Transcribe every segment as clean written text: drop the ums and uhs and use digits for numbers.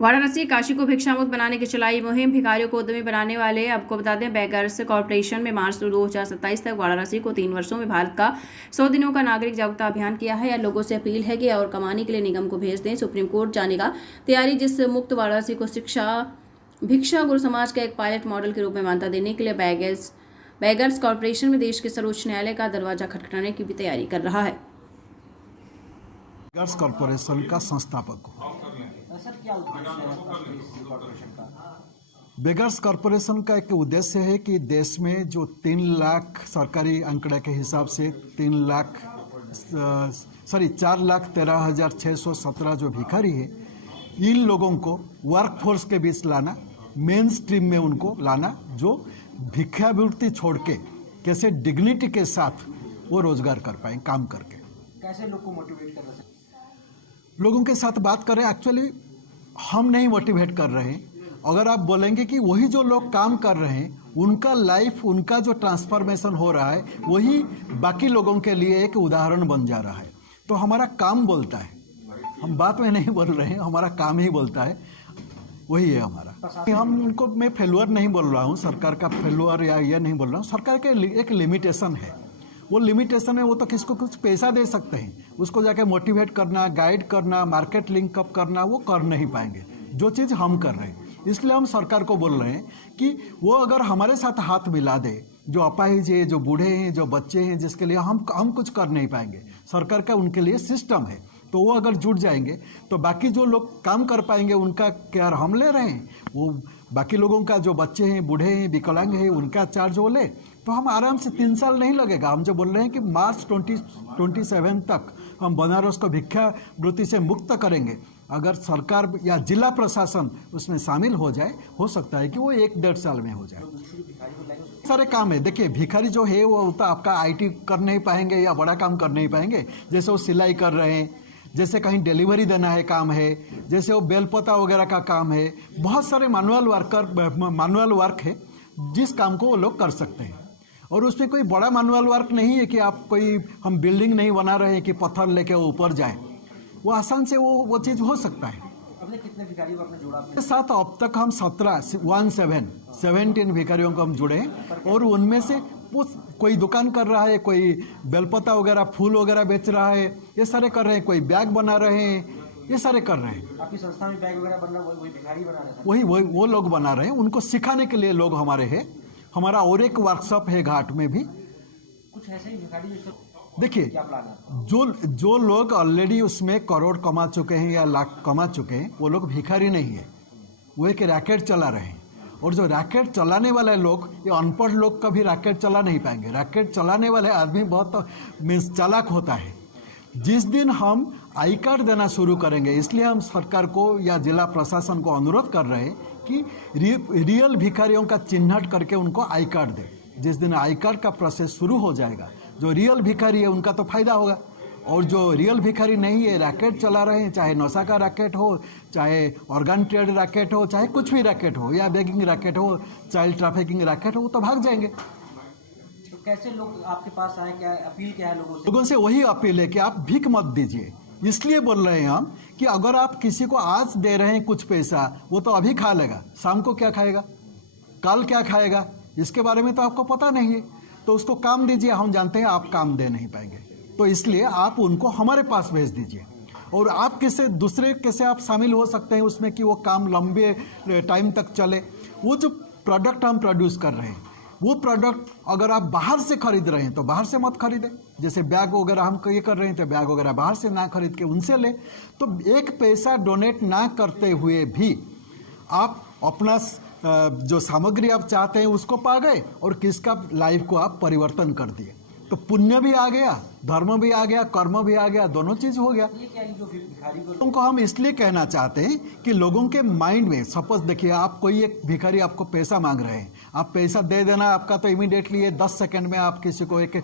वाराणसी काशी को भिक्षामुक्त बनाने की चलाई मुहिम। भिखारियों को उद्यमी बनाने वाले, आपको बता दें, बेगर्स कॉर्पोरेशन में मार्च 2027 तक वाराणसी को 3 वर्षों में भारत का 100 दिनों का नागरिक जागरूकता अभियान किया है। या लोगों से अपील है कि और कमाने के लिए निगम को भेज दें। सुप्रीम कोर्ट जाने का तैयारी, जिस मुक्त वाराणसी को भिक्षा गुरु समाज का एक पायलट मॉडल के रूप में मान्यता देने के लिए बेगर्स कॉर्पोरेशन में देश के सर्वोच्च न्यायालय का दरवाजा खटखटाने की भी तैयारी कर रहा है। बेगर्स कॉर्पोरेशन का संस्थापक हूँ। सर, क्या उद्देश्य है आपका कॉर्पोरेशन का? बेगर्स कॉर्पोरेशन का एक उद्देश्य है कि देश में जो 3 लाख सरकारी आंकड़े के हिसाब से 4,13,617 जो भिखारी है, इन लोगों को वर्कफोर्स के बीच लाना, मेन स्ट्रीम में उनको लाना, जो भिक्षावृत्ति छोड़ के कैसे डिग्निटी के साथ वो रोजगार कर पाए काम करके। कैसे लोग को मोटिवेट कर रहे हैं? लोगों के साथ बात करें, एक्चुअली हम नहीं मोटिवेट कर रहे हैं। अगर आप बोलेंगे कि वही जो लोग काम कर रहे हैं, उनका लाइफ, उनका जो ट्रांसफॉर्मेशन हो रहा है, वही बाकी लोगों के लिए एक उदाहरण बन जा रहा है। तो हमारा काम बोलता है, हम बात में नहीं बोल रहे हैं, हमारा काम ही बोलता है, वही है हमारा। हम उनको, मैं फेलुअर नहीं बोल रहा हूँ, सरकार का फेलुअर या ये नहीं बोल रहा हूँ। सरकार के एक लिमिटेशन है, वो लिमिटेशन है, वो तो किसको कुछ पैसा दे सकते हैं, उसको जाके मोटिवेट करना, गाइड करना, मार्केट लिंक अप करना, वो कर नहीं पाएंगे जो चीज़ हम कर रहे हैं। इसलिए हम सरकार को बोल रहे हैं कि वो अगर हमारे साथ हाथ मिला दे, जो अपाहिज है, जो बूढ़े हैं, जो बच्चे हैं, जिसके लिए हम कुछ कर नहीं पाएंगे, सरकार का उनके लिए सिस्टम है, तो वो अगर जुड़ जाएंगे तो बाकी जो लोग काम कर पाएंगे उनका केयर हम ले रहे हैं। वो बाकी लोगों का, जो बच्चे हैं, बूढ़े हैं, विकलांग हैं, उनका चार्ज वो ले, तो हम आराम से 3 साल नहीं लगेगा। हम जो बोल रहे हैं कि मार्च 2027 तक हम बनारस को भिक्षावृत्ति से मुक्त करेंगे। अगर सरकार या जिला प्रशासन उसमें शामिल हो जाए, हो सकता है कि वो 1-1.5 साल में हो जाए। सारे काम है, देखिए भिखारी जो है वो तो आपका IT कर नहीं पाएंगे या बड़ा काम कर नहीं पाएंगे। जैसे वो सिलाई कर रहे हैं, जैसे कहीं डिलीवरी देना है काम है, जैसे वो बेलपता वगैरह का काम है, बहुत सारे मैनुअल वर्क है जिस काम को वो लोग कर सकते हैं। और उसमें कोई बड़ा मैनुअल वर्क नहीं है कि आप हम बिल्डिंग नहीं बना रहे हैं कि पत्थर लेके वो ऊपर जाए, वो आसान से वो चीज़ हो सकता है। अपने कितने भिखारियों को आपने जोड़ा? अपने साथ अब तक हम 17 भिखारियों को हम जुड़े हैं, और उनमें से वो कोई दुकान कर रहा है, कोई बेलपता वगैरह, फूल वगैरह बेच रहा है, ये सारे कर रहे हैं, कोई बैग बना रहे हैं, ये सारे कर रहे हैं। आपकी संस्था में बैग वगैरह बन रहा है, वही भिखारी बना रहे हैं? वही वो लोग बना रहे हैं, उनको सिखाने के लिए लोग हमारे हैं। हमारा और एक वर्कशॉप है घाट में भी। कुछ ऐसे ही भिखारी देखिए, क्या प्लान है? जो लोग ऑलरेडी उसमें करोड़ कमा चुके हैं या लाख कमा चुके हैं, वो लोग भिखारी नहीं है, वो एक रैकेट चला रहे हैं। और जो रैकेट चलाने वाले लोग, ये अनपढ़ लोग कभी रैकेट चला नहीं पाएंगे। रैकेट चलाने वाले आदमी बहुत चालाक होता है। जिस दिन हम आई कार्ड देना शुरू करेंगे, इसलिए हम सरकार को या जिला प्रशासन को अनुरोध कर रहे हैं कि रियल भिखारियों का चिन्हट करके उनको आई कार्ड दे। जिस दिन आई कार्ड का प्रोसेस शुरू हो जाएगा, जो रियल भिखारी है उनका तो फायदा होगा, और जो रियल भिखारी नहीं है, रैकेट चला रहे हैं, चाहे नशा का रैकेट हो, चाहे ऑर्गन ट्रेड रैकेट हो, चाहे कुछ भी रैकेट हो, या बेगिंग रैकेट हो, चाइल्ड ट्रैफिकिंग रैकेट हो, वो तो भाग जाएंगे। तो कैसे लोग आपके पास आए? क्या अपील क्या है लोगों से? वही अपील है कि आप भीख मत दीजिए। इसलिए बोल रहे हैं हम कि अगर आप किसी को आज दे रहे हैं कुछ पैसा, वो तो अभी खा लेगा, शाम को क्या खाएगा, कल क्या खाएगा, इसके बारे में तो आपको पता नहीं है। तो उसको काम दीजिए, हम जानते हैं आप काम दे नहीं पाएंगे, तो इसलिए आप उनको हमारे पास भेज दीजिए। और आप कैसे आप शामिल हो सकते हैं उसमें कि वो काम लंबे टाइम तक चले। वो जो प्रोडक्ट हम प्रोड्यूस कर रहे हैं, वो प्रोडक्ट अगर आप बाहर से खरीद रहे हैं तो बाहर से मत खरीदें। जैसे बैग वगैरह हम ये कर रहे हैं, तो बैग वगैरह बाहर से ना खरीद के उनसे लें। तो एक पैसा डोनेट ना करते हुए भी आप अपना जो सामग्री आप चाहते हैं उसको पा गए, और किसका लाइफ को आप परिवर्तन कर दिए। तो पुण्य भी आ गया, धर्म भी आ गया, कर्म भी आ गया, दोनों चीज हो गया। ये क्या जो भिखारी को हम इसलिए कहना चाहते हैं कि लोगों के माइंड में, सपोज देखिए, आप कोई एक भिखारी आपको पैसा मांग रहे हैं, आप पैसा दे देना, आपका तो इमीडिएटली ये 10 सेकंड में आप किसी को एक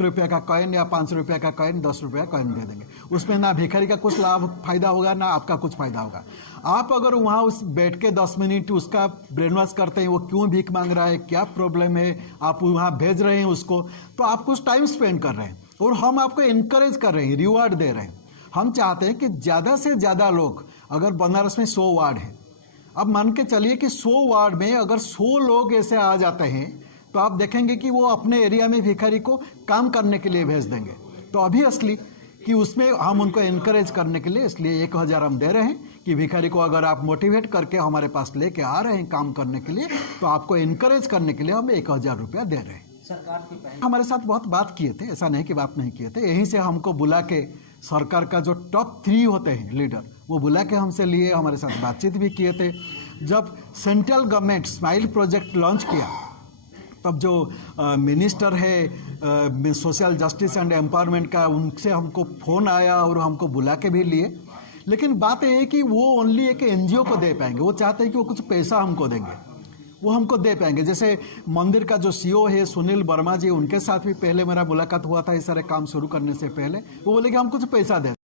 रुपये का कॉइन या 5 रुपये का कॉइन, 10 रुपये का कॉइन दे देंगे। उसमें ना भिखारी का कुछ लाभ फायदा होगा, ना आपका कुछ फायदा होगा। आप अगर वहाँ उस बैठ के 10 मिनट उसका ब्रेन वॉश करते हैं, वो क्यों भीख मांग रहा है, क्या प्रॉब्लम है, आप वहाँ भेज रहे हैं उसको, तो आप कुछ टाइम स्पेंड कर रहे हैं, और हम आपको इनकरेज कर रहे हैं, रिवार्ड दे रहे हैं। हम चाहते हैं कि ज़्यादा से ज़्यादा लोग अगर बनारस में 100 वार्ड है, अब मान के चलिए कि 100 वार्ड में अगर 100 लोग ऐसे आ जाते हैं तो आप देखेंगे कि वो अपने एरिया में भिखारी को काम करने के लिए भेज देंगे। तो अभी असली कि उसमें हम उनको इनकरेज करने के लिए इसलिए 1000 हम दे रहे हैं कि भिखारी को अगर आप मोटिवेट करके हमारे पास लेके आ रहे हैं काम करने के लिए, तो आपको इनकरेज करने के लिए हम 1000 रुपया दे रहे हैं। सरकार की पहल हमारे साथ बहुत बात किए थे, ऐसा नहीं कि बात नहीं किए थे। यहीं से हमको बुला के सरकार का जो टॉप 3 होते हैं लीडर, वो बुला के हमसे लिए, हमारे साथ बातचीत भी किए थे। जब central government smile project launch किया तब जो मिनिस्टर है सोशल जस्टिस एंड एम्पावरमेंट का, उनसे हमको फ़ोन आया और हमको बुला के भी लिए। लेकिन बात यह है कि वो ओनली एक एनजीओ को दे पाएंगे, वो चाहते हैं कि वो कुछ पैसा हमको देंगे, वो हमको दे पाएंगे। जैसे मंदिर का जो सीईओ है सुनील वर्मा जी, उनके साथ भी पहले मेरा मुलाकात हुआ था इस सारे काम शुरू करने से पहले। वो बोले कि हम कुछ पैसा दें।